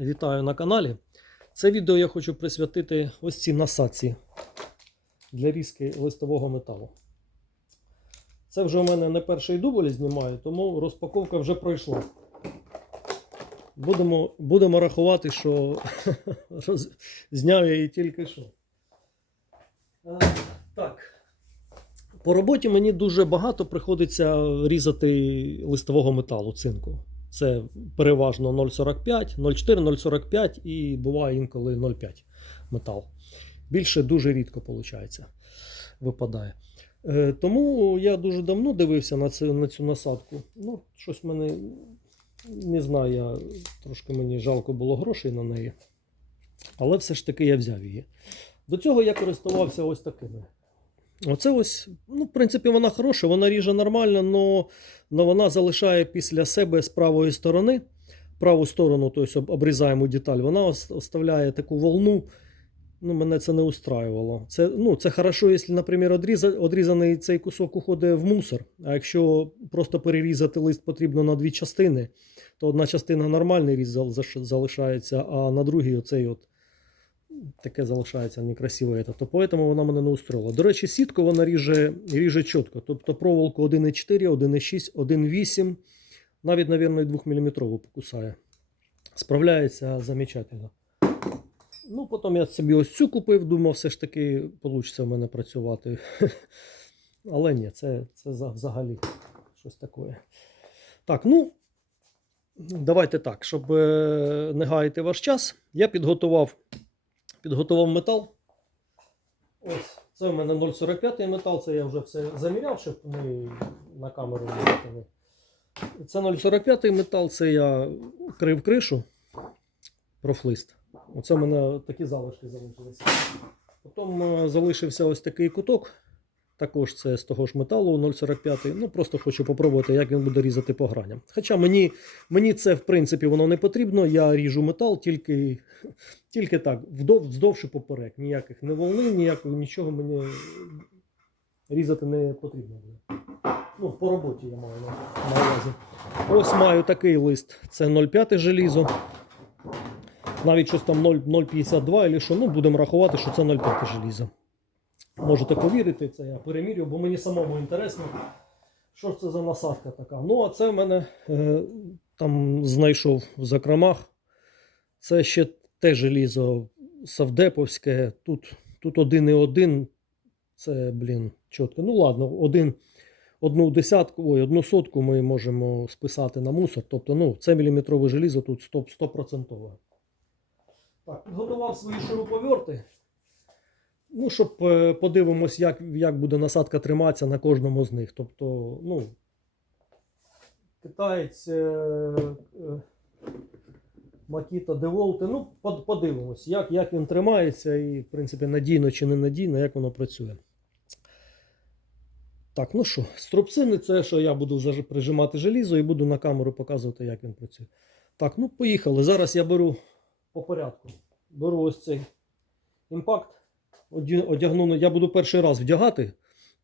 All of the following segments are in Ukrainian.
Вітаю на каналі. Це відео я хочу присвятити ось цій насадці для різки листового металу. Це вже у мене не перший дубль знімаю, тому розпаковка вже пройшла. Будемо, будемо рахувати, що роз... зняв я її тільки що. Е, Так. По роботі мені дуже багато приходиться різати листового металу цинку. Це переважно 0,45, 0,4, 0,45 і буває інколи 0,5 метал. Більше дуже рідко виходить, випадає. Е, Тому я дуже давно дивився на цю, на цю насадку. Ну, щось мене не знаю, я, трошки мені жалко було грошей на неї. Але все ж таки я взяв її. До цього я користувався ось такими. Оце ось, ну, в принципі, вона хороша, вона ріже нормально, але вона залишає після себе з правої сторони, праву сторону, тобто обрізаємо деталь, вона оставляє таку волну. Ну, мене це не устраювало. Це, ну, це хорошо, якщо, наприклад, одріза, одрізаний цей кусок уходить в мусор. А якщо просто перерізати лист потрібно на дві частини, то одна частина нормальний різ залишається, а на другій оцей от таке залишається некрасиве. То поэтому вона мене не устроїла. До речі, сітку вона ріже, ріже чітко. Тобто проволоку 1,4, 1,6, 1,8, навіть, мабуть, 2 мм покусає. Справляється замечательно. Ну, потім я собі ось цю купив, думав, все ж таки вийде в мене працювати. Але ні, це, це взагалі щось таке. Так, ну, давайте так, щоб е, не гаяти ваш час, я підготував підготував метал. Ось, це в мене 0,45 метал, це я вже все заміряв, щоб ми на камеру не бачили. Це 0,45 метал, це я крив кришу, профлист. Оце в мене такі залишки залишилися. Потім е, залишився ось такий куток. Також це з того ж металу 0,45. Ну, просто хочу попробувати, як він буде різати по граням. Хоча мені, мені це, в принципі, воно не потрібно. Я ріжу метал тільки, тільки так, вздовж і поперек. Ніяких не волни, ніякого нічого мені різати не потрібно буде. Ну, по роботі я маю на увазі. Ось маю такий лист. Це 0,5 желізо. Навіть щось там 0,52 або що, ну будемо рахувати, що це 0,5 желізо. Можете повірити, це я перемірю, бо мені самому інтересно, що це за насадка така. Ну, а це в мене е, там знайшов в закромах. Це ще те желізо Савдеповське. Тут, тут 1,1. Це, блін, чітко. Ну ладно, один, одну десятку, ой, одну сотку ми можемо списати на мусор. Тобто, ну, це міліметрове желізо тут 100%. 100%. Так, підготував свої шуруповерти. Ну, щоб е, подивимось, як, як буде насадка триматися на кожному з них. Тобто, ну, китаєць е, е, Makita ну, подивимось, як, як він тримається і, в принципі, надійно чи не надійно, як воно працює. Так, ну що, струбцини це, що я буду прижимати желізо і буду на камеру показувати, як він працює. Так, ну поїхали. Зараз я беру по порядку. Беру ось цей імпакт. Одягну, я буду перший раз вдягати,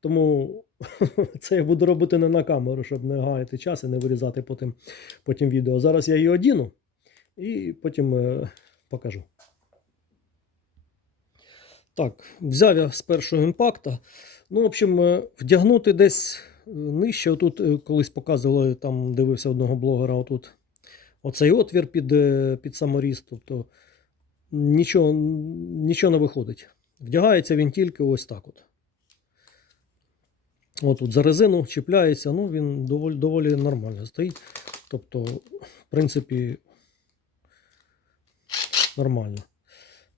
тому це я буду робити не на камеру, щоб не гаяти час і не вирізати потім, потім відео. Зараз я її одіну і потім е, покажу. Так, взяв я з першого імпакта. Ну, в общем, е, вдягнути десь е, нижче. Отут е, колись показували, там дивився одного блогера, отут оцей отвір під, під саморіз. Тобто нічого, нічого не виходить. Вдягається він тільки ось так. от. От тут за резину чіпляється, ну він доволі, доволі нормально стоїть. Тобто, в принципі, нормально.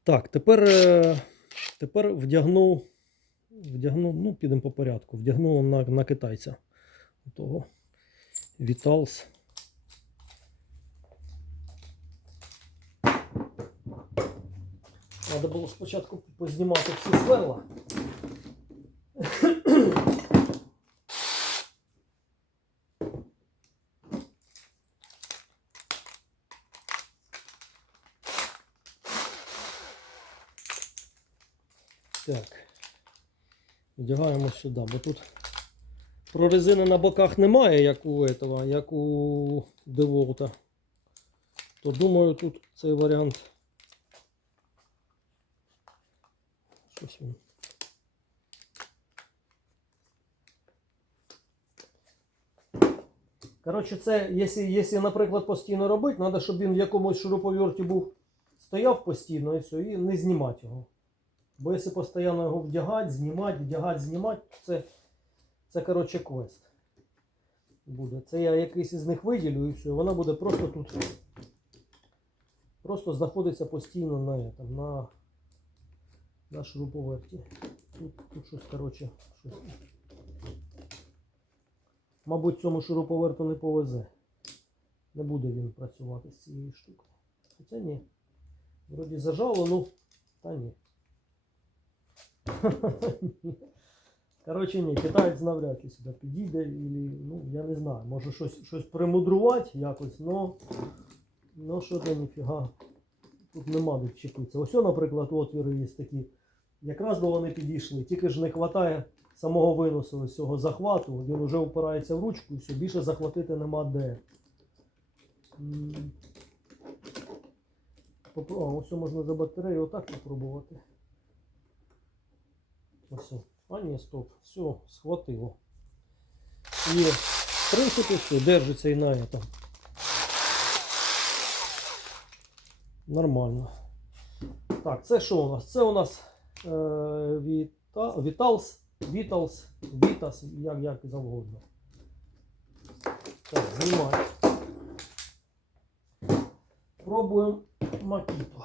Так, тепер, е, тепер вдягну, вдягну, ну, підемо по порядку. Вдягну на, на китайця. Того Vitals. Треба було спочатку познімати всі сверла. Так. Вдягаємо сюди, бо тут прорезини на боках немає, як у этого, як у Деволта. То думаю, тут цей варіант. Щось він. Коротше, це, якщо, якщо, наприклад, постійно робити, треба, щоб він в якомусь шуруповерті був стояв постійно і все, і не знімати його. Бо якщо постійно його вдягати, знімати, вдягати, знімати, це, це коротше, квест буде. Це я якийсь із них виділю і все. Вона буде просто тут. Просто знаходиться постійно на, этом, на, на шуруповерті. Тут, тут щось, коротше, щось. Мабуть, цьому шуруповерту не повезе. Не буде він працювати з цією штукою. Хоча ні. Вроді зажало, ну, та ні. Коротше, ні, китаєць навряд чи сюди підійде, і, ну, я не знаю, може щось, щось примудрувати якось, но, но що то ніфіга. Тут нема де вчепитися. Ось, наприклад, отвіри є такі. Якраз би вони підійшли, тільки ж не вистачає самого виносу ось цього захвату, він вже упирається в ручку і все, більше захватити нема де. А, ось можна за батарею отак попробувати. Ось. А ні, стоп, все, схватило. І, в принципі, все, держиться і на этом. Нормально. Так, це що у нас? Це у нас Віталс, Віталс, Вітас, як, як завгодно. Так, знімаю. Пробуємо макіту.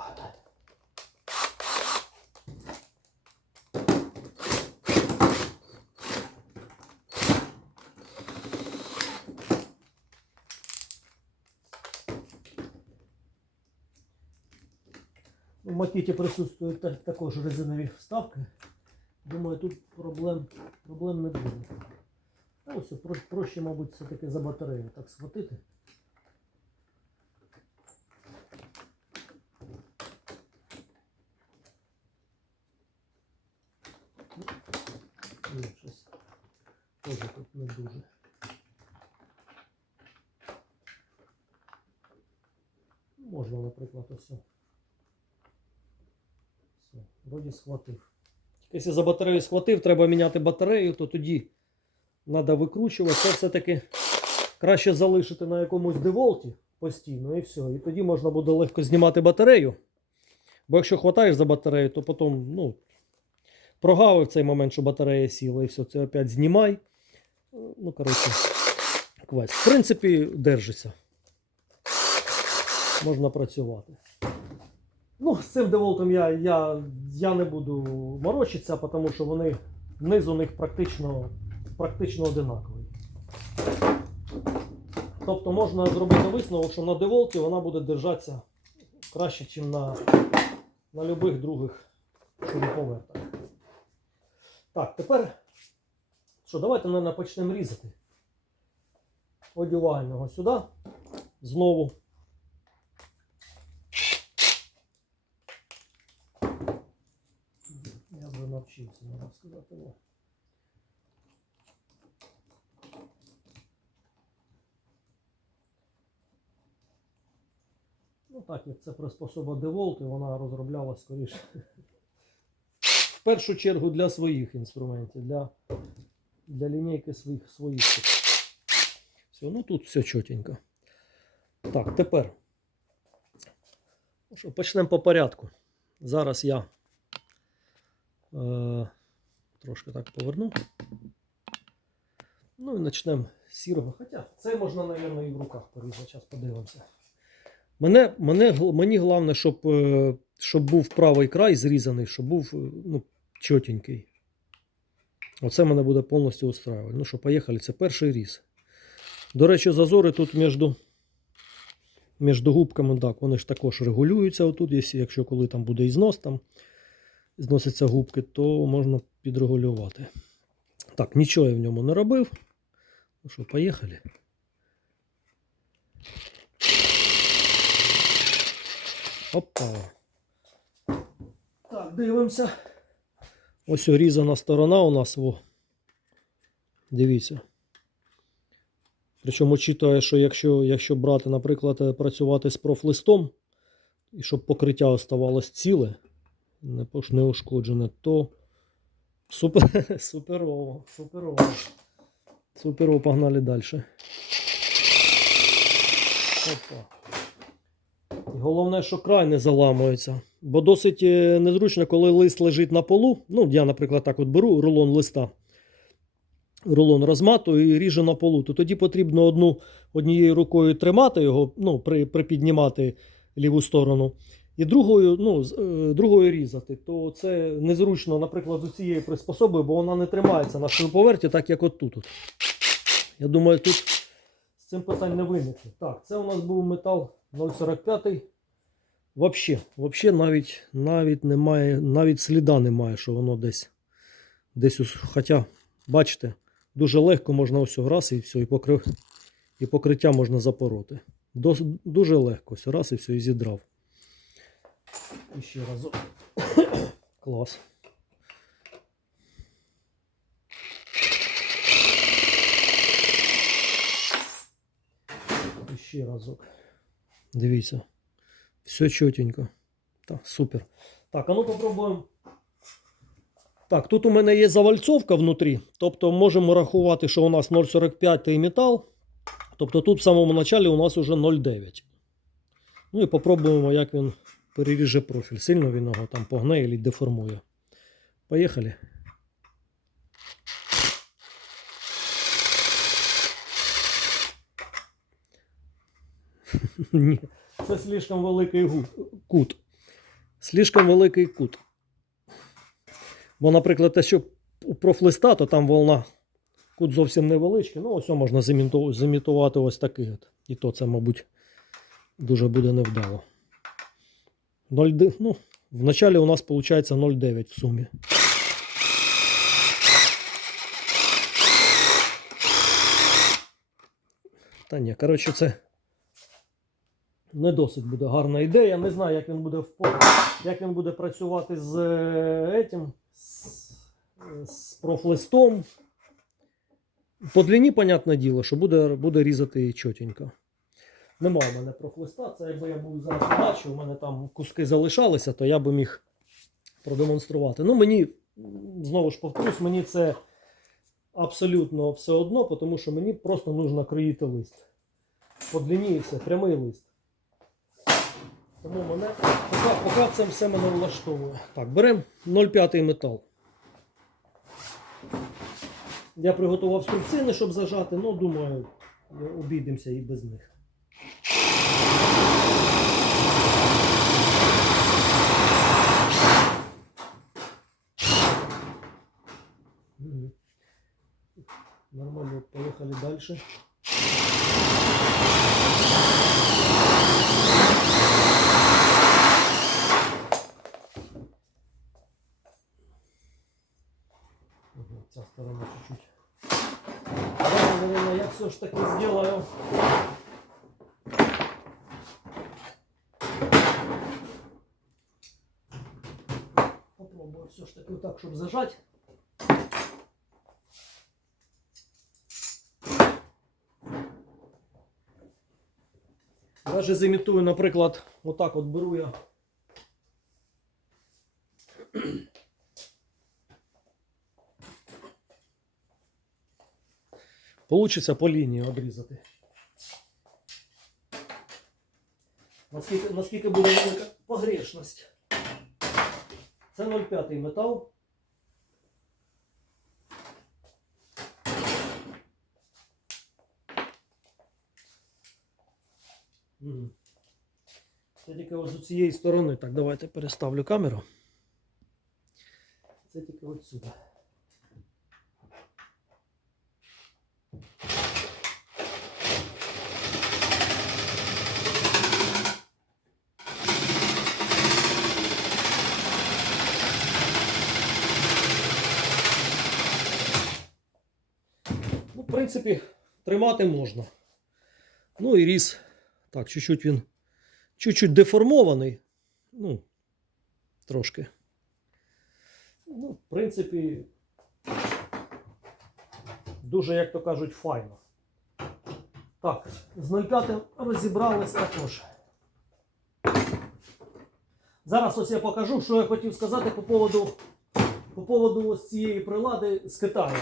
У макіті присутствують також резинові вставки. Думаю, тут проблем, проблем не буде. А ось проще, мабуть, все-таки за батарею так схватити. Ні, щось теж тут не дуже. Можна, наприклад, ось. Вроді схватив. Якщо за батарею схватив, треба міняти батарею, то тоді треба викручувати. Це все-таки краще залишити на якомусь деволті постійно і все. І тоді можна буде легко знімати батарею. Бо якщо хватаєш за батарею, то потім ну, прогавив цей момент, що батарея сіла, і все, це опять знімай. Ну, коротше, квест. В принципі, держиться. Можна працювати. Ну, з цим деволтом я, я, я не буду морочитися, тому що вони низ у них практично, практично одинаковий. Тобто можна зробити висновок, що на деволті вона буде держатися краще, ніж на, на любих других шуруповертах. Так, тепер що, давайте, мабуть, почнемо різати. Одіваємо сюди. Знову. Я вже навчився, можна сказати. ну. Так, як це приспособа DeWalt, і вона розроблялась скоріше. В першу чергу для своїх інструментів, для, для лінійки своїх своїх. Все, ну тут все чотенько. Так, тепер. Ну що, почнемо по порядку. Зараз я трошки так поверну. Ну і почнемо з сірого. Хоча це можна, мабуть, і в руках порізати. Зараз подивимося. Мене, мене, мені головне, щоб, е, щоб був правий край зрізаний, щоб був е, ну, чотенький. Оце мене буде повністю устраювати. Ну що, поїхали, це перший різ. До речі, зазори тут між, між губками, так, вони ж також регулюються отут, якщо коли там буде ізнос, там зносяться губки, то можна підрегулювати. Так, нічого я в ньому не робив. Ну що, поїхали. Опа. Так, дивимося. Ось різана сторона у нас. Во. Дивіться. Причому очитує, що якщо, якщо брати, наприклад, е, працювати з профлистом, і щоб покриття оставалось ціле, не пош- ушкоджене, то супер, суперово, суперово. Суперово, погнали далі. Опа. Головне, що край не заламується. Бо досить е, незручно, коли лист лежить на полу. Ну, я, наприклад, так от беру рулон листа, рулон розматую і ріжу на полу. То тоді потрібно одну, однією рукою тримати його, ну, при, припіднімати ліву сторону, і другою, ну, е, другою різати. То це незручно, наприклад, з цією приспособою, бо вона не тримається на шуруповерті, так як от тут. Я думаю, тут з цим питань не виникне. Так, це у нас був метал 0,45. Вообще, вообще навіть, навіть немає, навіть сліда немає, що воно десь. десь Хоча, бачите, дуже легко можна ось раз і все, і, покрив, і покриття можна запороти. Дуже легко, ось раз і все, і зідрав. І ще разок. Клас. І ще разок. Дивіться. Все чотенько. Так, супер. Так, а ну попробуємо. Так, тут у мене є завальцовка внутрі. Тобто можемо рахувати, що у нас 0,45 метал. Тобто тут в самому началі у нас уже 0,9. Ну і попробуємо, як він переріже профіль. Сильно він його там погне і деформує. Поїхали. Ні, це слишком великий кут. Слишком великий кут. Бо, наприклад, те, що у профлиста, то там волна кут зовсім невеличкий. Ну, ось можна замітувати ось такий. От. І то це, мабуть, дуже буде невдало. 0,9, ну, в началі у нас виходить 0,9 в сумі. Та ні, коротше, це не досить буде гарна ідея. Не знаю, як він буде впо- як він буде працювати з е, з, з профлистом. По длині, понятне діло, що буде, буде різати чотенько. Нема у мене профлиста. Це якби я був зараз дачі, у мене там куски залишалися, то я би міг продемонструвати. Ну, мені, знову ж повторюсь, мені це абсолютно все одно, тому що мені просто потрібно кроїти лист. По длині все, прямий лист. Тому мене поки, поки це все мене влаштовує. Так, беремо 0,5 метал. Я приготував струбцини, щоб зажати, ну думаю, обійдемося і без них. Нормально, поїхали далі. Ага, ця сторона чуть-чуть. Я все ж таки сделаю. Таки вот так, чтобы зажать. Даже зімітую, наприклад, отак от беру я. Получиться по лінії обрізати. Наскільки, наскільки буде велика погрешність. Це 0,5 метал. Мгм. Це тільки ось з цієї сторони. Так, давайте переставлю камеру. Це тільки от Принципі, тримати можна. Ну і різ. Так, чуть-чуть він чуть-чуть деформований. Ну, трошки. Ну, в принципі, дуже, як то кажуть, файно. Так, з 0,5 розібрались також. Зараз ось я покажу, що я хотів сказати по поводу, по поводу ось цієї прилади з Китаю.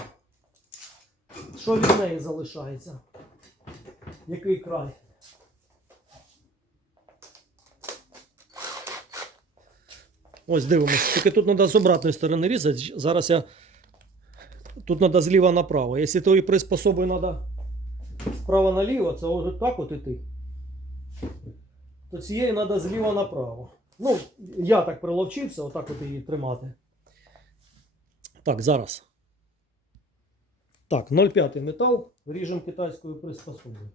Що від неї залишається? Який край? Ось дивимось. Тільки тут треба з обратної сторони різати. Зараз я. Тут треба зліва направо. Якщо тої приспособи треба справа наліво, це ось так от іти. То цієї треба зліва направо. Ну, я так приловчився, отак от її тримати. Так, зараз. Так, 0,5 метал. Ріжемо китайською приспособою.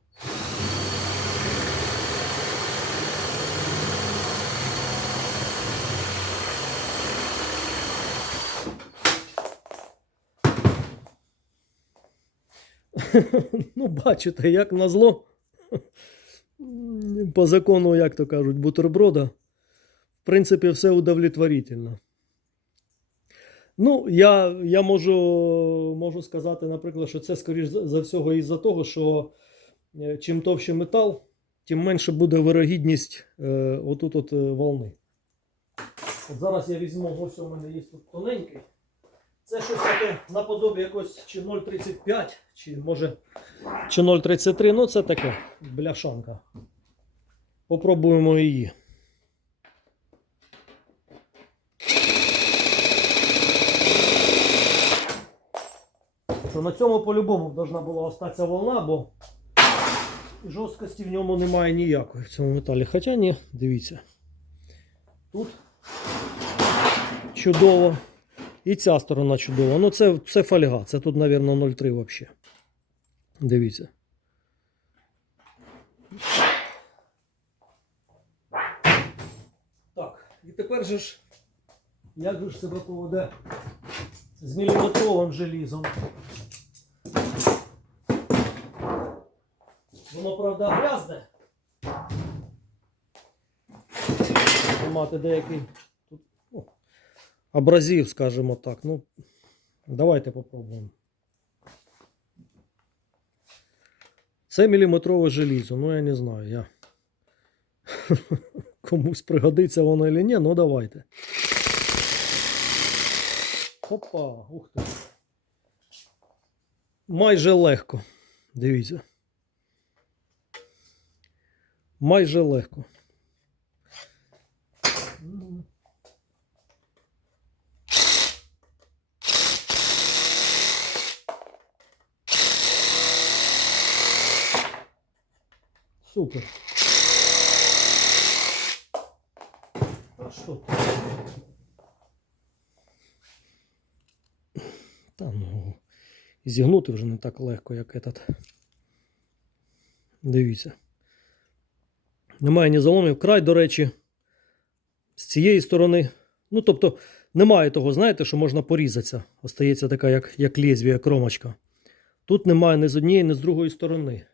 ну, бачите, як назло. По закону, як то кажуть, бутерброда. В принципі, все удовлетворительно. Ну, я, я можу, можу сказати, наприклад, що це, скоріш за всього, із-за того, що е, чим товще метал, тим менше буде вирогідність е, отут от е, волни. От зараз я візьму, ось у мене є тут тоненький. Це щось таке наподобі якось чи 0,35, чи може чи 0,33. Ну, це таке бляшанка. Попробуємо її. Що на цьому по-любому должна була остатися волна, бо жорсткості в ньому немає ніякої в цьому металі. Хоча ні, дивіться. Тут чудово. І ця сторона чудова. Ну, це, це фольга. Це тут, мабуть, 0,3 взагалі. Дивіться. Так, і тепер же ж, як же ж себе поведе з міліметровим желізом. Воно, правда, грязне. Мати деякий тут ну, скажімо так. Ну, давайте попробуємо. Це міліметрове желізо, ну я не знаю. Я... Комусь пригодиться воно чи ні, ну давайте. Опа, ух ти. Майже легко. Дивіться. Майже легко. Супер. А що? Та ну, зігнути вже не так легко, як этот. Дивіться. Немає ні заломів. Край, до речі, з цієї сторони. Ну, тобто, немає того, знаєте, що можна порізатися. Остається така, як, як лезвія, кромочка. Тут немає ні з однієї, ні з другої сторони.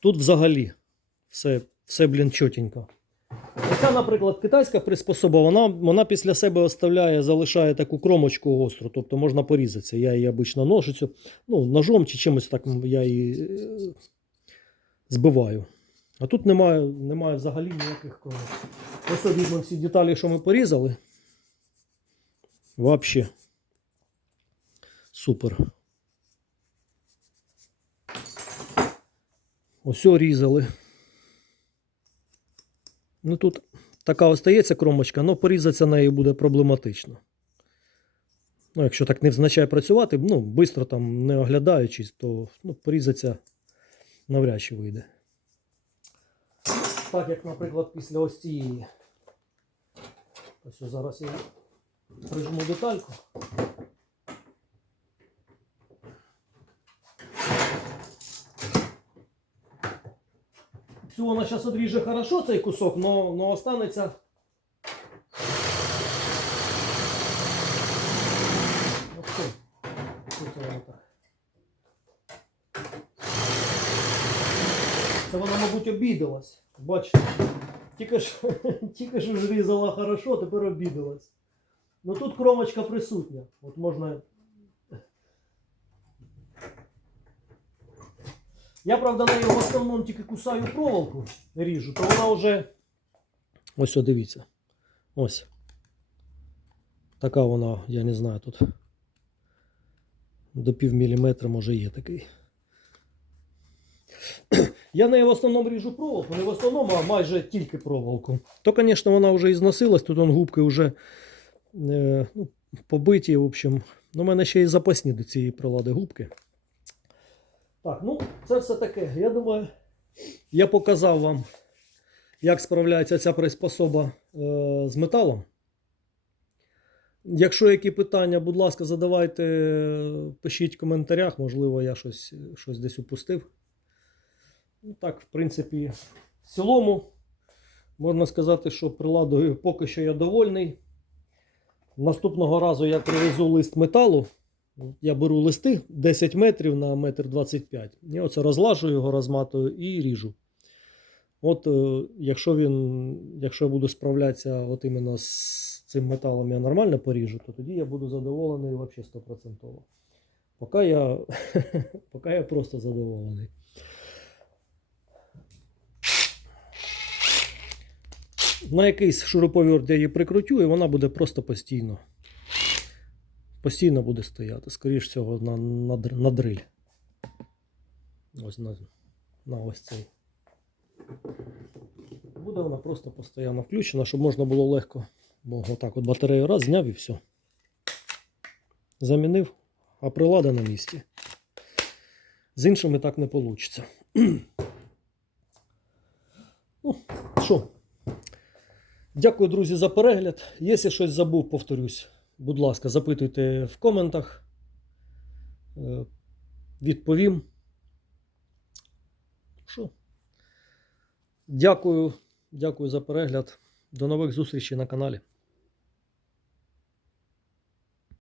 Тут взагалі все, все блін, чотенько. Оця, наприклад, китайська приспособа, вона, вона після себе оставляє, залишає таку кромочку гостру, тобто можна порізатися. Я її обично ножицю, ну, ножом чи чимось так я її е, збиваю. А тут немає, немає взагалі ніяких кромок. Ось видно всі деталі, що ми порізали. Вообще. Супер. Ось різали. Ну тут така остається кромочка, але порізатися нею буде проблематично. Ну, якщо так не невзначай працювати, ну, швидко там не оглядаючись, то ну, порізатися навряд чи вийде. Так як, наприклад, після ось цієї. Ось зараз я прижму детальку. Цю вона зараз одріже хорошо цей кусок, но останеться. Ну, це вона, мабуть, обідалась. Бачите? Тільки ж, тільки ж зрізала хорошо, тепер обідалась. Ну тут кромочка присутня. От можна. Я, правда, нею в основному тільки кусаю проволоку, ріжу, то вона вже. Ось, о, дивіться. Ось. Така вона, я не знаю, тут до пів міліметра, може, є такий. Я нею в основному ріжу проволоку, не в основному, а майже тільки проволоку. То, звісно, вона вже і зносилась, тут он губки вже е, ну, побиті, в общем. Ну, у мене ще й запасні до цієї прилади губки. Так, ну, це все таке. Я думаю, я показав вам, як справляється ця приспособа е, з металом. Якщо які питання, будь ласка, задавайте, пишіть в коментарях, можливо, я щось, щось десь упустив. Ну, так, в принципі, в цілому, можна сказати, що приладою поки що я довольний. Наступного разу я привезу лист металу. Я беру листи 10 метрів на метр 25. І оце розлажу його, розматую і ріжу. От, е, якщо він, якщо я буду справлятися от іменно з цим металом, я нормально поріжу, то тоді я буду задоволений взагалі 100%. Поки я, поки я просто задоволений. На якийсь шуруповерт я її прикрутю, і вона буде просто постійно. Постійно буде стояти. Скоріше всього, на, на, на дриль. Ось на, на ось цей. Буде вона просто постійно включена, щоб можна було легко. Бо отак от батарею раз зняв і все. Замінив, а прилада на місці. З іншими так не вийде. ну, що? Дякую, друзі, за перегляд. Якщо щось забув, повторюсь, будь ласка, запитуйте в коментах. Е, Відповім. Що? Дякую, дякую за перегляд. До нових зустрічей на каналі.